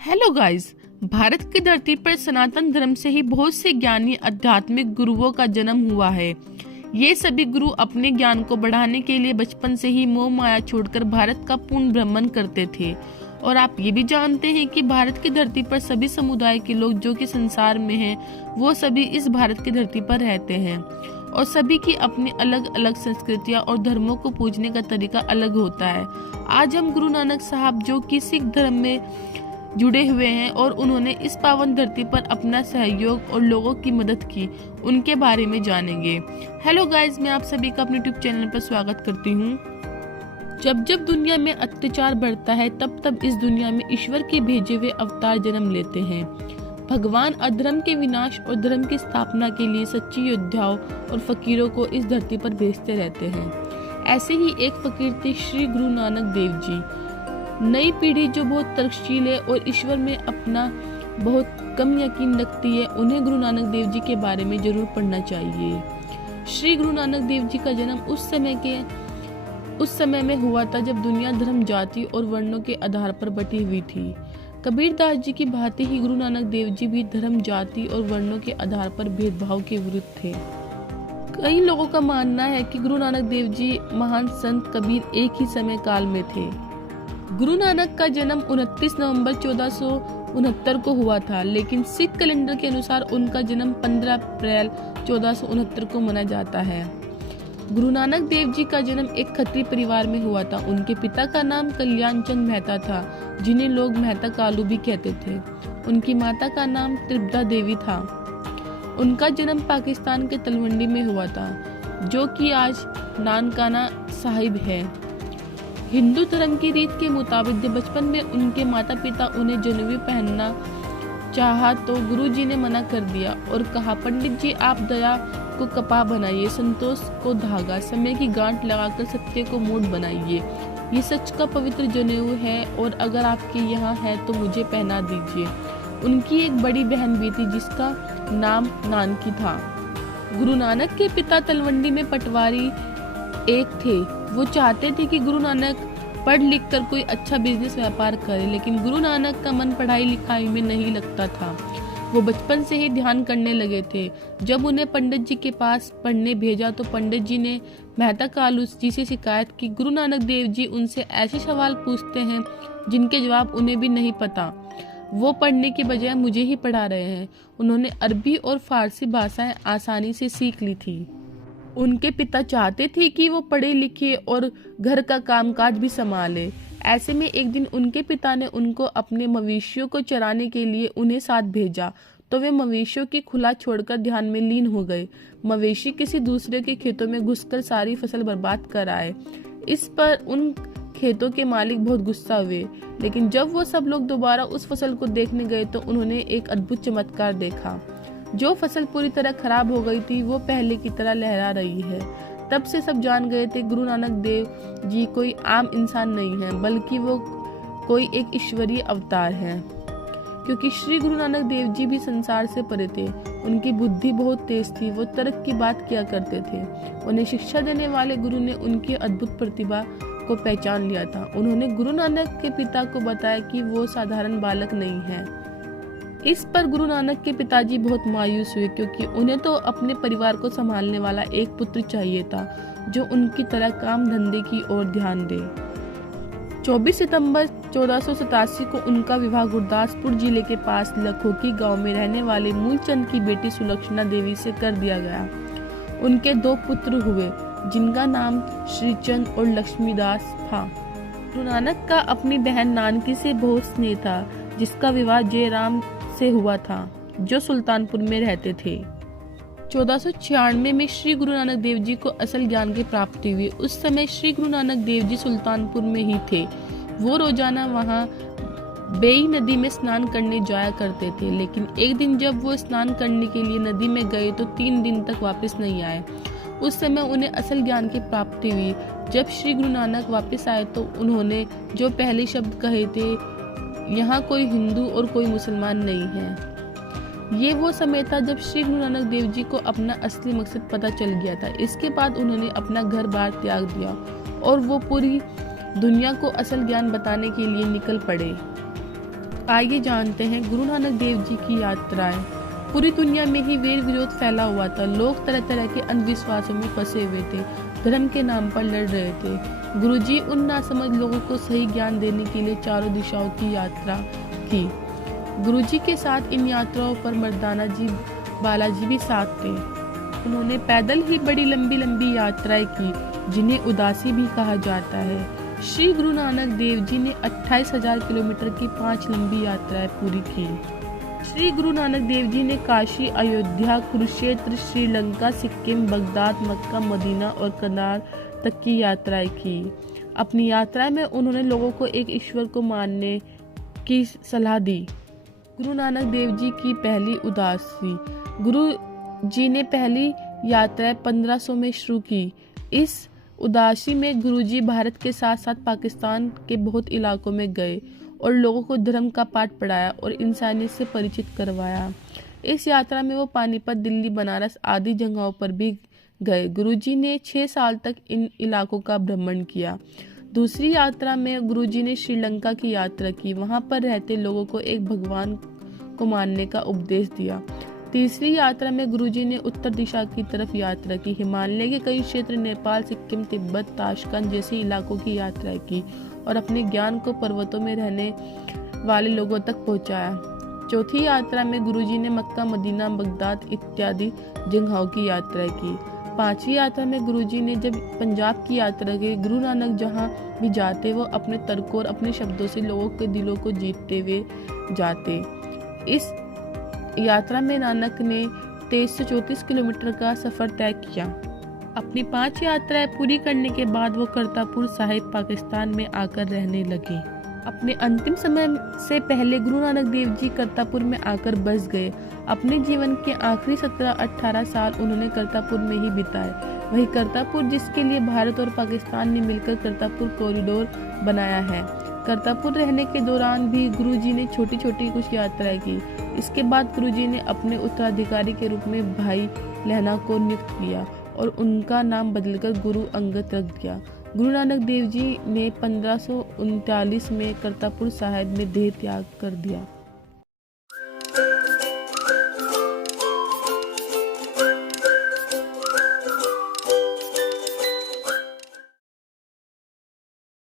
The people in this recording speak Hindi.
Hello guys. भारत की धरती पर सनातन धर्म से ही बहुत से ज्ञानी आध्यात्मिक गुरुओं का जन्म हुआ है। ये सभी गुरु अपने ज्ञान को बढ़ाने के लिए बचपन से ही मोह माया छोड़कर भारत का पूर्ण भ्रमण करते थे। और आप ये भी जानते हैं कि भारत की धरती पर सभी समुदाय के लोग जो कि संसार में हैं, वो सभी इस भारत की धरती पर रहते हैं और सभी की अपनी अलग अलग संस्कृतियां और धर्मों को पूजने का तरीका अलग होता है। आज हम गुरु नानक साहब जो कि सिख धर्म में जुड़े हुए हैं और उन्होंने इस पावन धरती पर अपना सहयोग और लोगों की मदद की, उनके बारे में जानेंगे। हेलो गाइस, मैं आप सभी का अपने यूट्यूब चैनल पर स्वागत करती हूँ। जब जब दुनिया में अत्याचार बढ़ता है तब तब इस दुनिया में ईश्वर के भेजे हुए अवतार जन्म लेते हैं। भगवान अधर्म के विनाश और धर्म की स्थापना के लिए सच्ची योद्धाओं और फकीरों को इस धरती पर भेजते रहते हैं। ऐसे ही एक फकीर थे श्री गुरु नानक देव जी। नई पीढ़ी जो बहुत तर्कशील है और ईश्वर में अपना बहुत कम यकीन रखती है, उन्हें गुरु नानक देव जी के बारे में जरूर पढ़ना चाहिए। श्री गुरु नानक देव जी का जन्म उस समय में हुआ था जब दुनिया धर्म, जाति और वर्णों के आधार पर बटी हुई थी। कबीरदास जी की भांति ही गुरु नानक देव जी भी धर्म, जाति और वर्णों के आधार पर भेदभाव के विरुद्ध थे। कई लोगों का मानना है कि गुरु नानक देव जी महान संत कबीर एक ही समय काल में थे। गुरु नानक का जन्म 29 नवंबर 1469 को हुआ था, लेकिन सिख कैलेंडर के अनुसार उनका जन्म 15 अप्रैल 1469 को माना जाता है। गुरु नानक देव जी का जन्म एक खत्री परिवार में हुआ था। उनके पिता का नाम कल्याण चंद मेहता था, जिन्हें लोग मेहता कालू भी कहते थे। उनकी माता का नाम त्रिपुरा देवी था। उनका जन्म पाकिस्तान के तलवंडी में हुआ था, जो कि आज नानकाना साहिब है। हिंदू धर्म की रीत के मुताबिक जब बचपन में उनके माता पिता उन्हें जनेऊ पहनना चाहा तो गुरुजी ने मना कर दिया और कहा, पंडित जी आप दया को कपा बनाइए, संतोष को धागा, समय की गांठ लगाकर सत्य को मूठ बनाइए। ये सच का पवित्र जनेऊ है और अगर आपके यहाँ है तो मुझे पहना दीजिए। उनकी एक बड़ी बहन भी थी जिसका नाम नानकी था। गुरु नानक के पिता तलवंडी में पटवारी एक थे। वो चाहते थे कि गुरु नानक पढ़ लिख कर कोई अच्छा बिजनेस व्यापार करे, लेकिन गुरु नानक का मन पढ़ाई लिखाई में नहीं लगता था। वो बचपन से ही ध्यान करने लगे थे। जब उन्हें पंडित जी के पास पढ़ने भेजा तो पंडित जी ने मेहता कालू जी से शिकायत की, गुरु नानक देव जी उनसे ऐसे सवाल पूछते हैं जिनके जवाब उन्हें भी नहीं पता। वो पढ़ने के बजाय मुझे ही पढ़ा रहे हैं। उन्होंने अरबी और फारसी भाषाएं आसानी से सीख ली थी। उनके पिता चाहते थे कि वो पढ़े लिखे और घर का कामकाज भी संभाले। ऐसे में एक दिन उनके पिता ने उनको अपने मवेशियों को चराने के लिए उन्हें साथ भेजा, तो वे मवेशियों की खुला छोड़कर ध्यान में लीन हो गए। मवेशी किसी दूसरे के खेतों में घुसकर सारी फसल बर्बाद कर आए। इस पर उन खेतों के मालिक बहुत गुस्सा हुए, लेकिन जब वो सब लोग दोबारा उस फसल को देखने गए तो उन्होंने एक अद्भुत चमत्कार देखा। जो फसल पूरी तरह खराब हो गई थी वो पहले की तरह लहरा रही है। तब से सब जान गए थे गुरु नानक देव जी कोई आम इंसान नहीं है, बल्कि वो कोई एक ईश्वरीय अवतार है। क्योंकि श्री गुरु नानक देव जी भी संसार से परे थे। उनकी बुद्धि बहुत तेज थी। वो तर्क की बात किया करते थे। उन्हें शिक्षा देने वाले गुरु ने उनकी अद्भुत प्रतिभा को पहचान लिया था। उन्होंने गुरु नानक के पिता को बताया कि वो साधारण बालक नहीं है। इस पर गुरु नानक के पिताजी बहुत मायूस हुए, क्योंकि उन्हें तो अपने परिवार को संभालने वाला एक पुत्र चाहिए था जो उनकी तरह काम धंधे की ओर ध्यान दे। 24 सितंबर 1487 को उनका विवाह गुरदासपुर जिले के पास लखोकी गांव में रहने वाले मूलचंद की बेटी सुलक्षणा देवी से कर दिया गया। उनके 2 पुत्र हुए, जिनका नाम श्रीचंद और लक्ष्मीदास था। गुरु नानक का अपनी बहन नानकी से बहुत स्नेह था, जिसका विवाह जयराम से हुआ था, जो सुल्तानपुर में रहते थे। 1496 में श्री गुरु नानक देव जी को असल ज्ञान की प्राप्ति हुई। उस समय श्री गुरु नानक देव जी सुल्तानपुर में ही थे। वो रोजाना वहाँ बेई नदी में स्नान करने जाया करते थे, लेकिन एक दिन जब वो स्नान करने के लिए नदी में गए तो 3 दिन तक वापस नहीं आए। उस समय उन्हें असल ज्ञान की प्राप्ति हुई। जब श्री गुरु नानक वापस आए तो उन्होंने जो पहले शब्द कहे थे, यहाँ कोई हिंदू और कोई मुसलमान नहीं है। ये वो समय था जब श्री गुरु नानक देव जी को अपना असली मकसद पता चल गया था। इसके बाद उन्होंने अपना घर बार त्याग दिया और वो पूरी दुनिया को असल ज्ञान बताने के लिए निकल पड़े। आइए जानते हैं गुरु नानक देव जी की यात्राएं। पूरी दुनिया में ही वेर विरोध फैला हुआ था। लोग तरह तरह के अंधविश्वासों में फंसे हुए थे, धर्म के नाम पर लड़ रहे थे। गुरुजी उन नासमझ लोगों को सही ज्ञान देने के लिए चारों दिशाओं की यात्रा की। गुरुजी के साथ इन यात्राओं पर मर्दाना जी बालाजी भी साथ थे। उन्होंने पैदल ही बड़ी लंबी लंबी यात्राएं की, जिन्हें उदासी भी कहा जाता है। श्री गुरु नानक देव जी ने 28,000 किलोमीटर की 5 लंबी यात्राएं पूरी की। श्री गुरु नानक देव जी ने काशी, अयोध्या, कुरुक्षेत्र, श्रीलंका, सिक्किम, बगदाद, मक्का, मदीना और करनाल तक की यात्राएं की। अपनी यात्रा में उन्होंने लोगों को एक ईश्वर को मानने की सलाह दी। गुरु नानक देव जी की पहली उदासी। गुरु जी ने पहली यात्रा 1500 में शुरू की। इस उदासी में गुरुजी भारत के साथ साथ पाकिस्तान के बहुत इलाकों में गए और लोगों को धर्म का पाठ पढ़ाया और इंसानियत से परिचित करवाया। इस यात्रा में वो पानीपत, दिल्ली, बनारस आदि जगहों पर भी गए। गुरुजी ने 6 साल तक इन इलाकों का भ्रमण किया। दूसरी यात्रा में गुरुजी ने श्रीलंका की यात्रा की। वहां पर रहते लोगों को एक भगवान को मानने का उपदेश दिया। तीसरी यात्रा में गुरुजी ने उत्तर दिशा की तरफ यात्रा की। हिमालय के कई क्षेत्र, नेपाल, सिक्किम, तिब्बत, ताशकंद जैसे इलाकों की यात्रा की और अपने ज्ञान को पर्वतों में रहने वाले लोगों तक पहुंचाया। चौथी यात्रा में गुरुजी ने मक्का, मदीना, बगदाद इत्यादि जगहों की यात्रा की। पांचवी यात्रा में गुरुजी ने जब पंजाब की यात्रा की। गुरु नानक जहां भी जाते वो अपने तर्कों और अपने शब्दों से लोगों के दिलों को जीतते हुए जाते। इस यात्रा में नानक ने 2334 किलोमीटर का सफर तय किया। अपनी 5 यात्राएं पूरी करने के बाद वो करतारपुर साहिब पाकिस्तान में आकर रहने लगे। अपने अंतिम समय से पहले गुरु नानक देव जी करतारपुर में आकर बस गए। अपने जीवन के आखिरी 17-18 साल उन्होंने करतारपुर में ही बिताए। वही करतारपुर जिसके लिए भारत और पाकिस्तान ने मिलकर करतारपुर कॉरिडोर बनाया है। करतारपुर रहने के दौरान भी गुरुजी ने छोटी छोटी कुछ यात्राएं की। इसके बाद गुरुजी ने अपने उत्तराधिकारी के रूप में भाई लहना को नियुक्त किया और उनका नाम बदलकर गुरु अंगद रख दिया। गुरु नानक देव जी ने 1539 में करतारपुर साहिब में देह त्याग कर दिया।